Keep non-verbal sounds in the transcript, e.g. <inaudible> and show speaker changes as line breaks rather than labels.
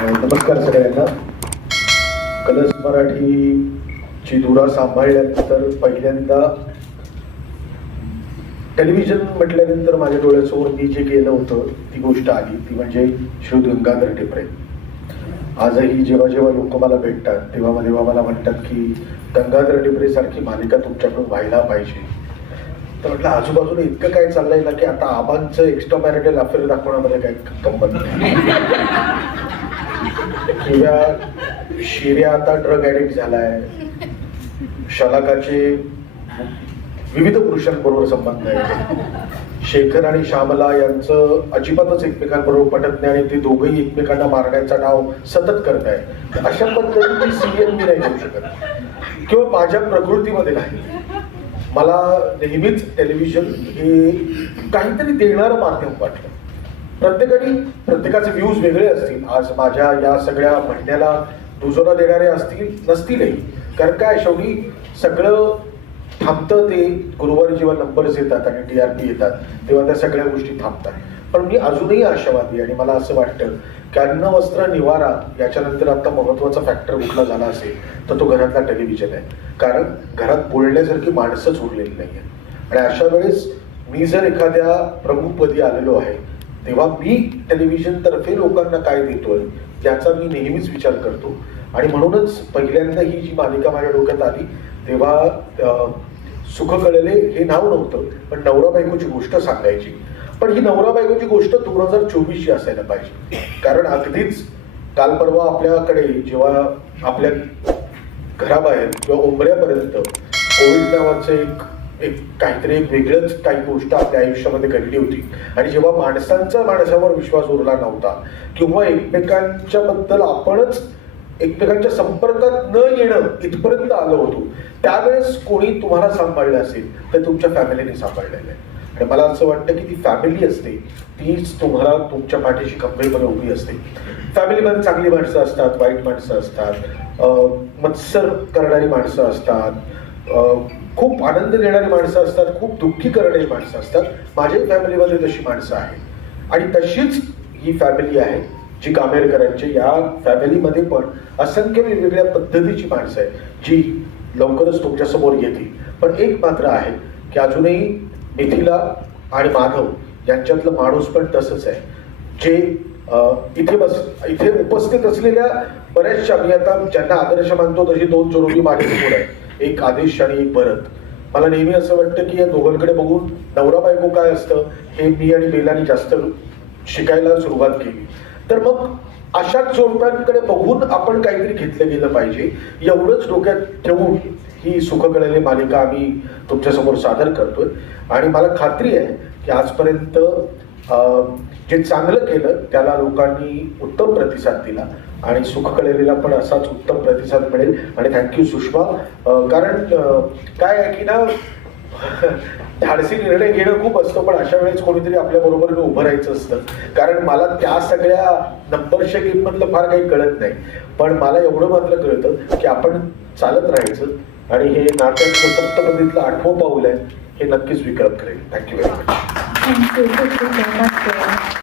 नमस्कार सगळ्यांना. कलर्स मराठीची धुरा सांभाळल्यानंतर पहिल्यांदा टेलिव्हिजन म्हटल्यानंतर माझ्या डोळ्यासमोर मी जे केलं होतं ती गोष्ट आली. ती म्हणजे श्री गंगाधर टिपरे. आजही जेव्हा जेव्हा लोक मला भेटतात तेव्हा तेव्हा मला म्हणतात की गंगाधर टिपरे सारखी मालिका तुमच्याकडून व्हायला पाहिजे. तर म्हटलं आजूबाजूला इतकं काय चाललंय ना की आता आबांचं एक्स्ट्रा मॅरिटल अफेअर दाखवण्यामध्ये काय गंमत नाही. किंवा शिर्या आता ड्रग ऍडिक्ट झालाय. शलाकाचे विविध पुरुषांबरोबर संबंध आहे शेखर आणि श्यामला यांचं अजिबातच एकमेकांबरोबर पटत नाही आणि ते दोघंही एकमेकांना मारण्याचा डाव सतत करत आहे अशा पद्धतीची सिरियल मी नाही घेऊ शकत. किंवा माझ्या प्रकृतीमध्ये नाही. मला नेहमीच टेलिव्हिजन हे काहीतरी देणारं माध्यम वाटलं प्रत्येकाने प्रत्येकाचे व्ह्यूज वेगळे असतील. आज माझ्या या सगळ्या म्हणण्याला दुजोरा देणारे असतील नसतीलही. कारण काय शेवटी सगळं थांबतं ते गुरुवारी जेव्हा नंबर्स येतात आणि टी आर पी येतात तेव्हा त्या सगळ्या गोष्टी थांबतात. पण मी अजूनही आशावादी आणि मला असं वाटतं की अन्न वस्त्र निवारा याच्यानंतर आता महत्त्वाचा फॅक्टर कुठला झाला असेल तर तो घरातला टेलिव्हिजन आहे. कारण घरात बोलण्यासारखी माणसंच उरलेली नाही आणि अशा वेळेस मी जर एखाद्या प्रमुखपदी आलेलो आहे तेव्हा मी टेलिव्हिजन तर्फे लोकांना काय देतोय याचा मी नेहमीच विचार करतो. आणि म्हणूनच पहिल्यांदा ही जी मालिका माझ्या डोक्यात आली तेव्हा सुख कळले हे नाव नव्हतं पण नवरा बायकोची गोष्ट सांगायची. पण ही नवरा बायकोची गोष्ट दोन हजार चोवीसची असायला पाहिजे. कारण अगदीच काल परवा आपल्याकडे जेव्हा आपल्या घराबाहेर किंवा उंबऱ्यापर्यंत कोविड नावाचं एक एक काहीतरी एक वेगळंच काही गोष्ट आपल्या आयुष्यामध्ये घडली होती. आणि जेव्हा माणसांचा माणसावर विश्वास उरला नव्हता किंवा एकमेकांच्या बद्दल आपणच एकमेकांच्या संपर्कात न येणं इथपर्यंत आलो होतो त्यावेळेस कोणी तुम्हाला सांभाळलं असेल तर तुमच्या फॅमिलीने सांभाळलेलं आहे. आणि मला असं वाटतं की ती फॅमिली असते तीच तुम्हाला तुमच्या पाठीशी खंबीरपणे उभी असते. फॅमिलीमध्ये चांगली माणसं असतात वाईट माणसं असतात मत्सर करणारी माणसं असतात खूप आनंद देणारी माणसं असतात खूप दुःखी करणारी माणसं असतात. माझ्याही फॅमिलीमध्ये तशी माणसं आहेत. आणि तशीच ही फॅमिली आहे जी कामेरकरांची या फॅमिलीमध्ये पण असंख्य वेगवेगळ्या पद्धतीची माणसं आहेत जी लवकरच तुमच्यासमोर येतील. पण एक मात्र आहे की अजूनही मिथिला आणि माधव यांच्यातलं माणूस पण तसंच आहे. जे इथे बस इथे उपस्थित असलेल्या बऱ्याचशा मी आता ज्यांना आदर्श मानतो तशी दोन जोरोगी माझ्यासमोर आहे एक आदेश आणि एक परत. मला नेहमी असं वाटतं की या दोघांकडे बघून नवरा बायको काय असतं हे मी आणि बेलानी जास्त शिकायला सुरुवात केली. तर मग अशाच जोडप्यांकडे बघून आपण काहीतरी घेतलं गेलं पाहिजे. एवढंच डोक्यात ठेवून ही सुखकळलेली मालिका आम्ही तुमच्यासमोर सादर करतोय. आणि मला खात्री आहे की आजपर्यंत जे चांगलं केलं त्याला लोकांनी उत्तम प्रतिसाद दिला. आणि सुखकलेला पण असाच उत्तम प्रतिसाद मिळेल. आणि थँक्यू सुषमा. कारण काय आहे की ना <laughs> धाडसी निर्णय घेणं खूप असतं पण अशा वेळेस कोणीतरी आपल्या बरोबर उभं राहायचं असतं. कारण मला त्या सगळ्या नंबरच्या गेममधलं फार काही कळत नाही. पण मला एवढं मात्र कळतं की आपण चालत राहायचं. आणि हे नाटक सप्तपदीतलं आठवं पाऊल आहे. हे नक्कीच विक्रम करेल. Thank you very much
上次นคือ